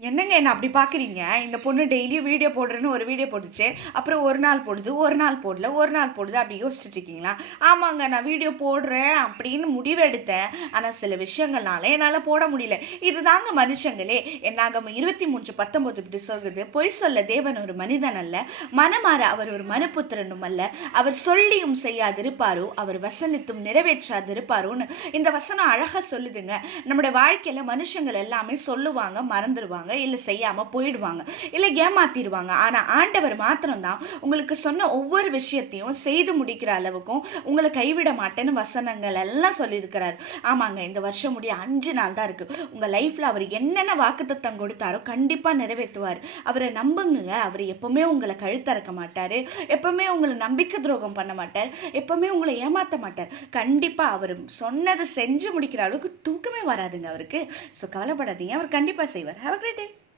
என்னங்க என்ன அப்படி பார்க்குறீங்க? இந்த பொண்ணு டெய்லியும் வீடியோ போடுறேன்னு ஒரு வீடியோ போட்டுச்சு. அப்புறம் ஒரு நாள் போடுது, ஒரு நாள் போடல, ஒரு நாள் போடுது அப்படி யோசிச்சுட்டு இருக்கீங்களா? ஆமாங்க நான் வீடியோ போடுறேன் அப்படின்னு முடிவெடுத்தேன். ஆனா சில விஷயங்கள்னால என்னால போட முடியல. இதுதாங்க மனுஷங்களே. என்னாகமம் 23:19 இப்படி சொல்லுது. பொய் சொல்ல தேவன் ஒரு மனிதன் அல்ல. மனமாற அவர் ஒரு மனுபுத்திரனும் அல்ல. அவர் சொல்லியும் செய்யாதிருப்பாரோ, அவர் வசனித்தும் நிறைவேற்றாதிருப்பாரோன்னு இந்த வசனம் அழகா சொல்லுதுங்க. நம்முடைய வாழ்க்கையில மனுஷங்கள் எல்லாமே சொல்லுவாங்க, மறந்துருவாங்க. இல்ல செய்யாம போயிடுவாங்க, இல்ல ஏமாத்திடுவாங்க. ஆனா ஆண்டவர் மாத்திரம் தான் உங்களுக்கு சொன்ன ஒவ்வொரு விஷயத்தையும் செய்து முடிக்கிற அளவுக்கும் உங்களை கைவிட மாட்டேன்னு வசனங்கள் எல்லாம் சொல்லியிருக்கிறார். ஆமாங்க, இந்த வருஷம் முடிய 5 நாள் தான் இருக்கு. உங்க லைஃப்ல அவர் என்னென்ன வாக்குத்தத்தம் கொடுத்தாரோ கண்டிப்பா நிறைவேற்றுவார். அவரை நம்புங்க. அவர் எப்பவுமே உங்களை கழுத்தறக்க மாட்டாரு. எப்பவுமே உங்களை நம்பிக்கை துரோகம் பண்ண மாட்டார். எப்பவுமே உங்களை ஏமாத்த மாட்டார். கண்டிப்பா அவர் சொன்னதை செஞ்சு முடிக்கிற அளவுக்கு தூக்கமே வராதுங்க அவருக்கு. ஸோ கவலைப்படாதீங்க, அவர் கண்டிப்பா செய்வார். Have a great day.